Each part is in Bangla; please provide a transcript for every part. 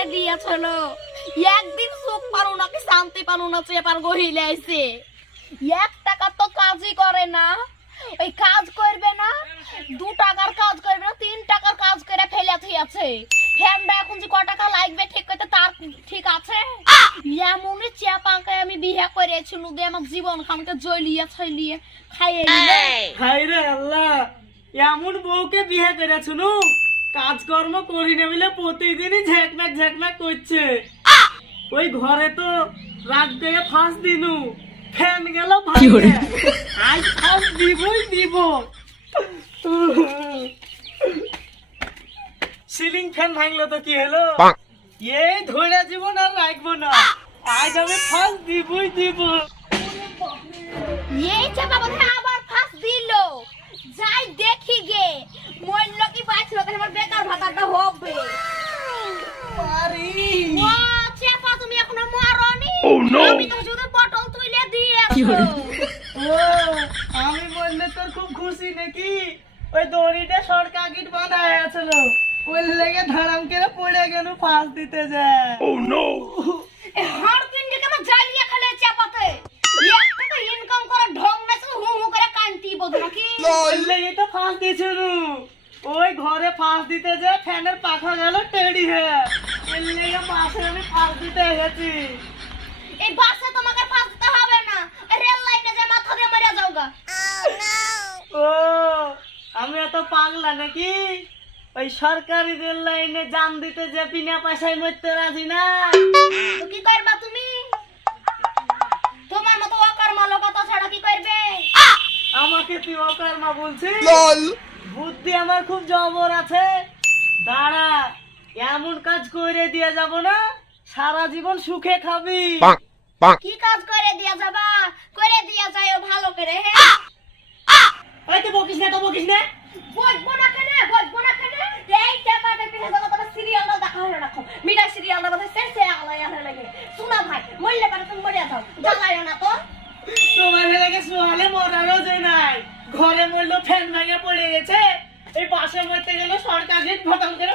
রেখে দিয়েছিল একদিন সুখ পারো না কি শান্তি পারো না চেপার গহিলে আইছে। এক টাকা তো কাজই করে না। ওই কাজ করবে না দু টাকার কাজ করবে না তিন টাকার কাজ করে ফেলে আছে। ফ্যানটা এখন যে ক টাকা লাগবে ঠিক করতে তার ঠিক আছে? এমনই চেপাকে আমি বিয়ে করেছিল দিয়ে আমার জীবন খানকে জ্বলিয়ে ছলিয়ে খাইয়ে হাই রে আল্লাহ এমন বউকে বিয়ে করেছ নু? কাজকর্ম করি না বলে প্রতিদিনই ঝেকম্যাক ঝেকম্যাক করছে। ওই ঘরে তো রাত গয়ে ফাঁস দিনু। ফ্যান গেল ভাঙে। আজ ফাঁস দিবই দিব। সিলিং ফ্যান ভাঙলো তো কি হলো? এই ধরে জীবন আর রাখব না। আজ আমি ফাঁস দিবই দিব। এই চাপা বোধহয় আবার ফাঁস দিল। যাই দেখি গে। মরল কি বাঁচল কেন আমার বেকার ভাতাটা হবে। আরে। ও চাপা তুমি এখনও মরনি? আমি তো শুধু পটল তুলে দিয়েছ। ও আমি বললে তোর খুব খুশি নাকি? ওই দড়িটা সরকা গিট বাঁধা আছে ওই লেগে ধারাম করে পড়ে গেল ফাঁস দিতে যায়। এই ওই ফাঁস দিয়েছিল। ওই ঘরে ফাঁস দিতে যায় ফ্যানের পাখা গেল টেড়ি হয়ে। আমি ফাঁস দিতে গেছি এই বাসে তোমাকে ফাঁস দিতে হবে না। রেল লাইনে যে মাথা দিয়ে মরে যাওগা। ও আমি এত পাগলা নাকি? ওই সরকারি রেল লাইনে জান দিতে যে বিনা পয়সায় মরতে রাজি না। কি করবা তুমি? তুই অকর্মা বলছিস বুদ্ধি আমার খুব জবর আছে। দাঁড়া এমন কাজ করে দিয়ে যাব না সারা জীবন সুখে খাবি। কি কাজ করে দিয়া যাবা? করে দিয়া যাও ভালো করে হ্যাঁ? ওই তো বকিস না তো বকিস না। বকবো না ফ্যান ভেঙে পড়ে গেছে। এই পাশে মরতে গেলে সরকার গেট ভটাম করে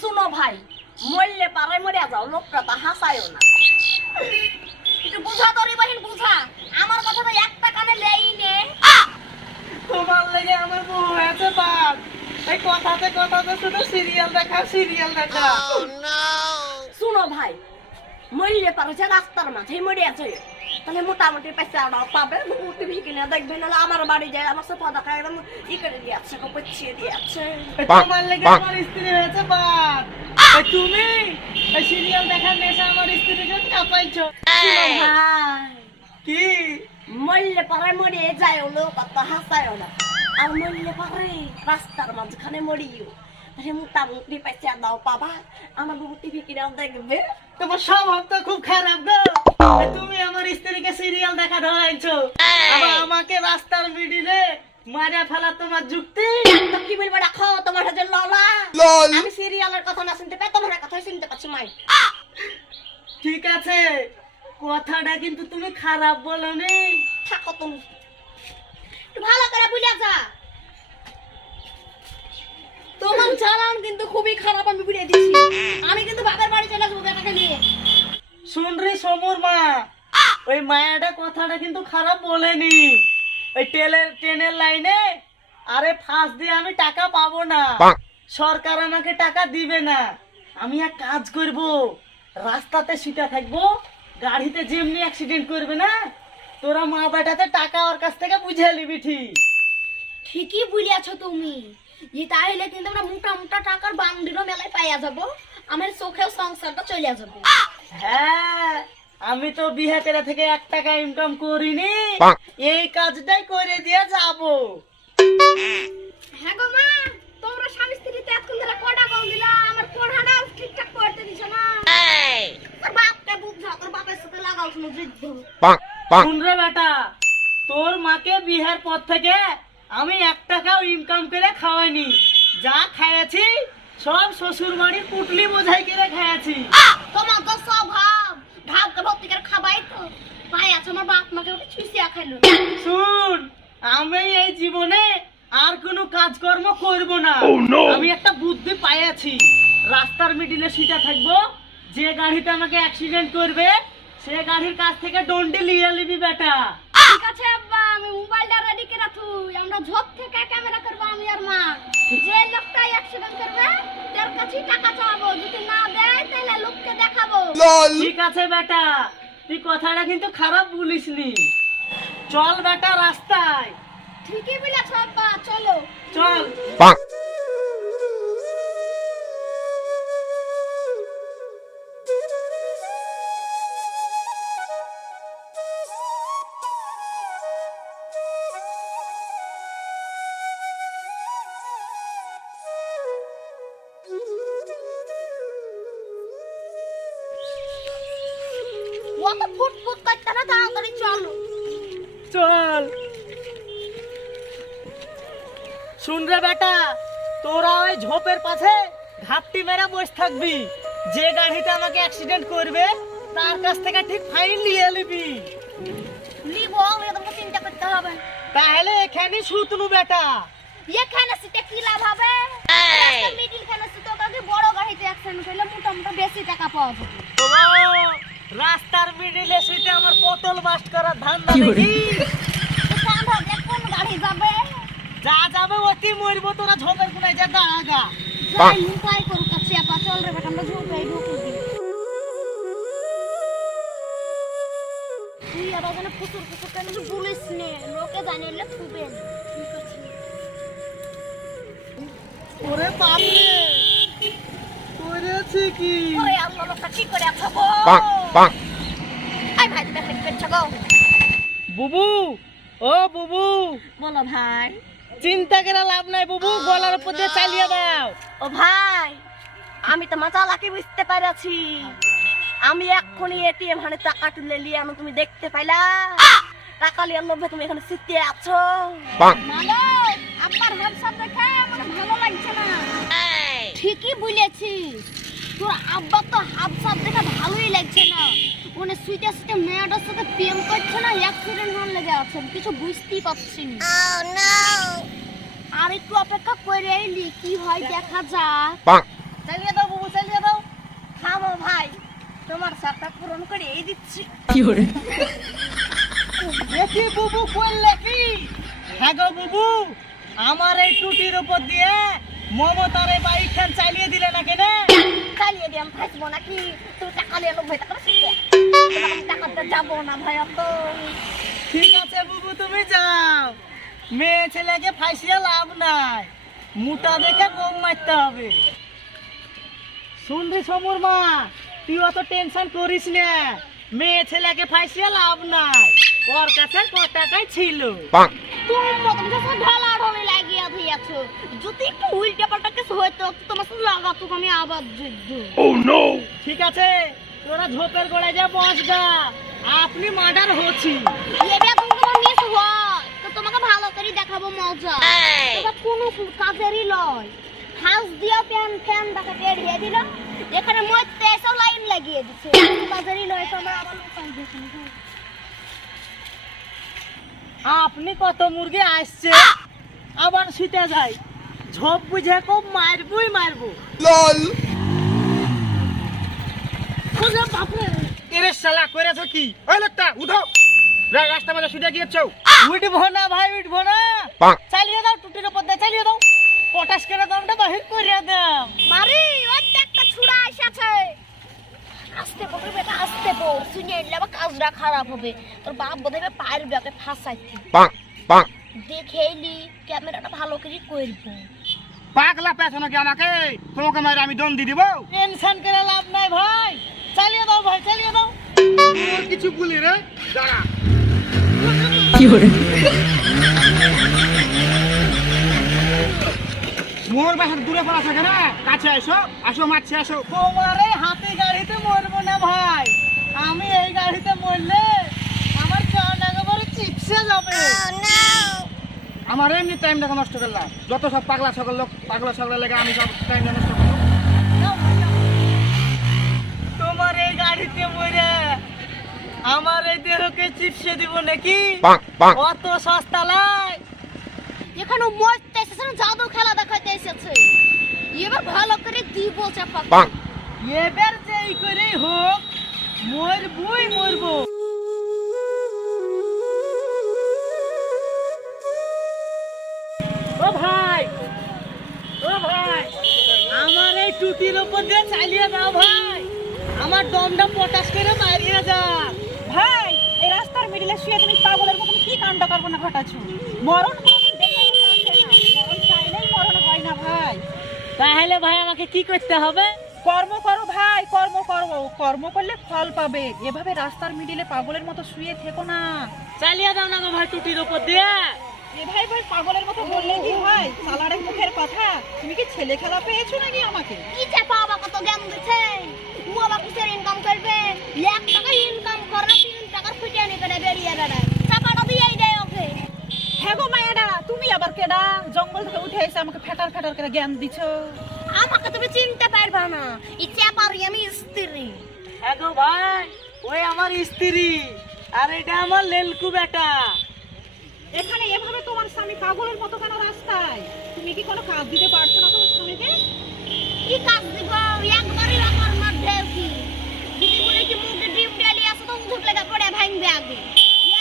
শুনো ভাই মরলে পারে মরে যাও লোকটা তা হাসায়ও না। একটু বুঝা তোর বাহিন বুঝা। আমার কথাটা একটা কানে লেই নে। তোমার লেগে আমার বউ হয়েছে বাপ। এই কথাতে কথাতে শুধু সিরিয়াল দেখা সিরিয়াল দেখা। শুনো ভাই মরলে পারে যে রাস্তার মাঝে মরে আছে তাহলে মোটামুটি পয়সা পাবে। টিভি কিনে দেখবে নাহলে আমার বাড়ি যায় আমার সাথে পদা খাই একদম ই করে দিয়েছে পচিয়ে দিয়েছে। এই তোমার লেগে আমার স্ত্রী হয়েছে বাপ তুমি? এই সিরিয়াল দেখার নেশা আমার স্ত্রীকে কাঁপাইছো কি? মরলে পারে মরে যায় লোক অত হাসায় না। আর মরলে পারে রাস্তার মাঝখানে মরিও। তাহলে মোটামুটি পয়সা দাও পাবা আমার বাবু টিভি কিনে দেখবে তোমার স্বভাব তো খুব খারাপ গো তুমি আমার স্ত্রীকে সিরিয়াল দেখা ধরাইছো আমাকে রাস্তার মিডিলে মারা ফেলা তোমার যুক্তি কি বলব রাখো? তোমার হাতে ললা আমি সিরিয়ালের কথা না শুনতে পাই তোমার কথাই শুনতে পাচ্ছি মাই ঠিক আছে কথাটা কিন্তু তুমি খারাপ বলনি থাকো তুমি ভালো করে বুঝা যা। তোমার চালান কিন্তু খুবই খারাপ আমি বুঝিয়ে দিচ্ছি। আমি কিন্তু বাবার বাড়ি চলে যাব বেটাকে নিয়ে। শুন রে সমুর মা ওই মায়াটা কথাটা কিন্তু খারাপ বলেনি। ওই টেলের ট্রেনের লাইনে আরে ফাঁস দিয়ে আমি টাকা পাবো না। সরকার আমাকে টাকা দিবে না। আমি এক কাজ করব রাস্তাতে সিটা থাকব গাড়িতে যেমনি অ্যাক্সিডেন্ট করবে না তোরা মা বেটাতে টাকা ওর কাছ থেকে বুঝে নিবি ঠিক। ঠিকই বুঝিয়াছো তুমি। যে তাহলে কিন্তু আমরা মোটা মোটা টাকার বান্ডিরও মেলায় পাইয়া যাব। আমার চোখেও সংসারটা চলে যাব। হ্যাঁ আমি তো বিয়ে করে থেকে এক টাকা ইনকাম করিনি। এই কাজটাই করে দিয়ে যাব। হ্যাঁ গো মা তোমরা স্বামী স্ত্রী তো এতক্ষণ ধরে কটা কম দিলা? আমার পড়াটা ঠিকঠাক করতে দিছ না? তোর বাপকে বুঝা তোর বাপের সাথে লাগাও শুনো যুদ্ধ শুন রে বেটা তোর মাকে বিহার পর থেকে আমি এক টাকাও ইনকাম করে খাওয়াইনি। যা খাইয়াছি সব শ্বশুর বাড়ির পুটলি বোঝাই করে খাইয়াছি। তোমার তো স্বভাব। ঢাবকে ভর্তি করে খাবাই তো। পাই আছে আমার বাপ মাকে চুষিয়া খাইলো। শুন আমি এই জীবনে আর কোনো কাজকর্ম করব না। আমি একটা বুদ্ধি পাইয়াছি। রাস্তার মিডিলে সিটা থাকব। যে গাড়িতে আমাকে অ্যাক্সিডেন্ট করবে সে গাড়ির কাছ থেকে ডন্ডি লিয়ে নিবি বেটা। ঠিক আছে আব্বা আমি মোবাইলটা রেডি করে আমরা ঝোপ থেকে ক্যামেরা করব আমি আর মা। যে লোকটা অ্যাক্সিডেন্ট করবে তার কাছে টাকা চাবো যদি না দেয় তাহলে লোককে দেখাবো। ঠিক আছে বেটা তুই কথাটা কিন্তু খারাপ বলিসনি। চল বেটা রাস্তায়। ঠিকই বলেছ আব্বা চলো। চল। চলো। চল। শুন রে বেটা তোরা ওই ঝোপের পাশে ঘাপটি মেরে বসে থাকবি। যে গাড়িটা আমাকে অ্যাক্সিডেন্ট করবে তার কাছ থেকে ঠিক ফাইন নিয়ে নিবি। লিবো তোমাকে চিন্তা করতে হবে। তাহলে এখানে শুতনু বেটা। এখানে সিটে কি লাভ হবে? মিডিল খানে সিটে কাকে বড় গাড়িতে অ্যাক্সিডেন্ট করলে মোটামুটি বেশি টাকা পাওয়া যাবে। ও, রাস্তার মিডিলে শুইতে আমার পটল বাস্ট করার ধান্দা দেখি। কোন গাড়ি যাবে যা যাবে অতি মরবো তোরা ঝোপের কোনায় যা দাঁড়াগা যাই ট্রাই করুক কাছে আপা চল রে বেটা আমরা ঝুঁকাই ঢুকে দিই। তুই আবার যেন পুকুর পুকুর কেন বলিস নে? লোকে জানিলে খুবে। করেছে কি? ওরে আল্লাহ লোকটা কি করে খাব আই বুবু ও বুবু। বলো ভাই চিন্তা করে লাভ নাই বুবু গলার উপর দিয়ে চালিয়ে দাও। ও ভাই আমি তো মাথা লাকি বুঝতে পারছি। আমি এক্ষুনি এটিএম হানে টাকা তুলে নিয়ে আমি তুমি দেখতে পাইলা? টাকা লিয়ে লোভে তুমি এখানে সিটে আছো। আপনার হাবসাব দেখে আমার ভালো লাগছে না। ঠিকই বলেছি তোর আব্বা তো হাবসাব দেখে ভালোই লাগছে না। মানে সুইটে সুইটে মেয়েটার সাথে প্রেম করছে না অ্যাক্সিডেন্ট হওয়ার লেগে আছে কিছু বুঝতেই পারছি না। আর একটু অপেক্ষা করে এলি কি হয় দেখা যাক. চালিয়ে দাও বাবু চালিয়ে দাও। থামো ভাই তোমার সাথে পূরণ করে এই দিচ্ছি। দেখি বুবু করলে কি? হ্যাঁ গো বুবু আমার এই টুটির উপর দিয়ে মমতার এই বাইক খান চালিয়ে দিলে না কেনে দিয়ে আমি ফাঁসবো নাকি? তুই টাকা নিয়ে লোক ভাই টাকা টাকাতে যাব না ভাই অত। ঠিক আছে বুবু তুমি যাও। মেয়ে ছেলেকে ফাঁসিয়ে লাভ নাই। মোটা দেখে কম মারতে হবে। শুনবি সমুর মা তুই অত টেনশন করিস না। মেয়ে ছেলেকে ফাঁসিয়ে লাভ নাই। ওর কাছে ক টাকাই ছিল. তুমি মতন ঢালা ঢলে লাগিয়ে দিয়েছ যদি একটু উল্টে পাল্টা কিছু হয়তো তোমার সাথে লাগাতো আমি আবার যুদ্ধ ঠিক আছে তোরা ঝোপের গোড়ায় যা বস গা আপনি মার্ডার হচ্ছি। এটা তুমি তোমার মিস হয়। তো তোমাকে ভালো করে দেখাবো মজা। এটা কোনো কাজেরই লয়। হাউস দিয়া প্যান এড়িয়ে দিল। এখানে মরতে লাইন লাগিয়ে দিচ্ছে কাজেরই লয় তোমরা আবার আপনি কত মুরগি আসছে? আবার শীতে যাই। ঝোপ বুঝে খুব মারবই মারবো। ওরে বাপরে। এরে শালা কইরাছো কি? ওই লোকটা উঠো। রা- রাস্তা মাঝে শুতে গিয়েছো? উঠবো না ভাই উঠবো না. চালিয়ে দাও টুটির উপর দিয়ে চালিয়ে দাও। পটাশ করে দামটা বাহির করে দাও মারি ওই একটা ছুড়া এসেছে আস্তে পড়বে বেটা আস্তে পড় শুনে এলে আবার কাজটা খারাপ হবে। তোর বাপ বোধহয় পায়ের ব্যাগে ফাঁসাইছি। bonk, bonk. দেখে এলি ক্যামেরাটা ভালো করে করব। পাগলা পেছো নাকি আমাকে? তোমাকে মারে আমি দম দিয়ে দিব? টেনশন করে লাভ নাই ভাই। চালিয়ে দাও ভাই চালিয়ে দাও। কিছু বলি রে? দাঁড়া। মোর বাসার দূরে পড়া থাকে না? কাছে আসো আসো মারছে আসো। তোমার এই হাতি গাড়িতে মরবো না ভাই। আমি এই গাড়িতে মরলে আমার কান একেবারে চিপসে যাবে। আমার এমনি টাইম দেখো নষ্ট করলাম যত সব পাগলা সকল লোক পাগলা সকল লেগে আমি সব টাইম নষ্ট করলাম। তোমার এই গাড়িতে মরে আমার এই দেহকে চিপসে দিব নাকি. অত সস্তা লাই। এখানে মরতে এসেছে জাদু খেলা দেখাতে এসেছে। এবার ভালো করে দিব চাপা এবার যেই করেই হোক মরবই মরবো। টুটির উপর দিয়ে চালিয়ে দাও ভাই। আমার দমটা পটাশ করে মারিয়ে যা ভাই এই রাস্তার মিডিলে শুয়ে তুমি পাগলের মতন কি কাণ্ড ঘটাচ্ছ? কোনোদিন না। চাইলেই মরণ না ভাই। তাহলে ভাই আমাকে কি করতে হবে? কর্ম করো ভাই কর্ম করো। কর্ম করলে ফল পাবে। এভাবে রাস্তার মিডিলে পাগলের মতো শুয়ে থেকো না। চালিয়ে দাও না গো ভাই টুটির উপর দিয়ে। এভাবে ভাই পাগলের মতো বললে কি হয়? সালারের মুখের কথা? তুমি কি ছেলে খেলা পেয়েছ নাকি আমাকে? কি চাপা বাবা কত জ্ঞান দিচ্ছে ও বাবা কিসের ইনকাম করবে? এক টাকা ইনকাম করে তিন টাকার ফুটিয়ে নিয়ে করে বেরিয়ে বেড়ায়। চাপাটা দিয়েই দেয় ওকে। হ্যাঁ গো তুমি আবার কেডা? জঙ্গল থেকে উঠে এসে আমাকে ফেটার ফেটার করে জ্ঞান দিছ। আমাকে তুমি চিনতে পারবা না। এই চাপারি আমি স্ত্রী। হ্যাঁ গো ভাই ওই আমার স্ত্রী। আর এটা আমার লেলকু বেটা। স্বামী পাগলের মতো কেন রাস্তায়? তুমি কি কোনো কাজ দিতে পারছ না তোমার স্বামীকে? কি কাজ দিব? একবারই আমার মধ্যে কি? দিদি বলে কি মুখে ডিম ডালি আছে তো উঠুক লেগে পড়ে ভাঙবে আগে।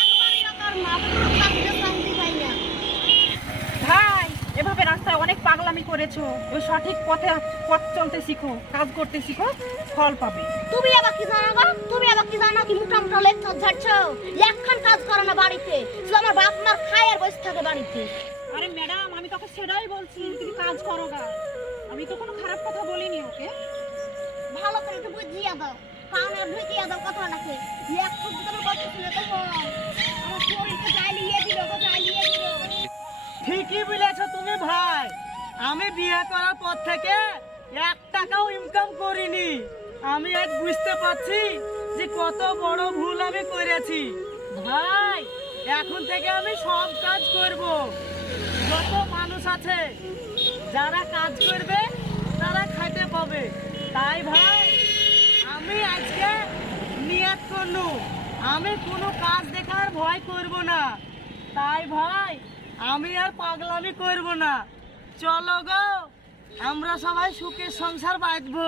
একবারই আমার মা শান্তি পাই না। ভাই এভাবে রাস্তায় অনেক পাগলামি করেছ। ওই সঠিক পথে পথ চলতে শিখো কাজ করতে শিখো। ফল পাবে। তুমি আবার কি জানো গো? তুমি আবার কি জানো কি মুখটা মুখটা লেকচার ঝাড়ছো? একখান কাজ করে না বাড়িতে শুধু আমার বাপ মার খায় আর বসে থাকে বাড়িতে। আরে ম্যাডাম আমি তোকে সেটাই বলছি তুমি কাজ করো গা। আমি তো কোনো খারাপ কথা বলিনি ওকে। ভালো করে একটু বুঝিয়ে দাও। কানে ঢুকিয়ে দাও কথাটাকে। এক ফুট তোমার কথা শুনে তো। আমার শরীরকে জ্বালিয়ে দিল গো জ্বালিয়ে দিল। ঠিকই বলেছ তুমি ভাই। আমি বিয়ে করার পর থেকে এক টাকাও ইনকাম করিনি। আমি আজ বুঝতে পারছি যে কত বড় ভুল আমি করেছি। ভাই, এখন থেকে আমি সব কাজ করব। যত মানুষ আছে, যারা কাজ করবে, তারা খাইতে পাবে। তাই ভাই, আমি আজকে নিয়াত করলু আমি কোনো কাজ দেখার ভয় করব না। তাই ভাই, আমি আর পাগলামি করব না। চলো গো, আমরা সবাই সুখের সংসার বাঁধবো।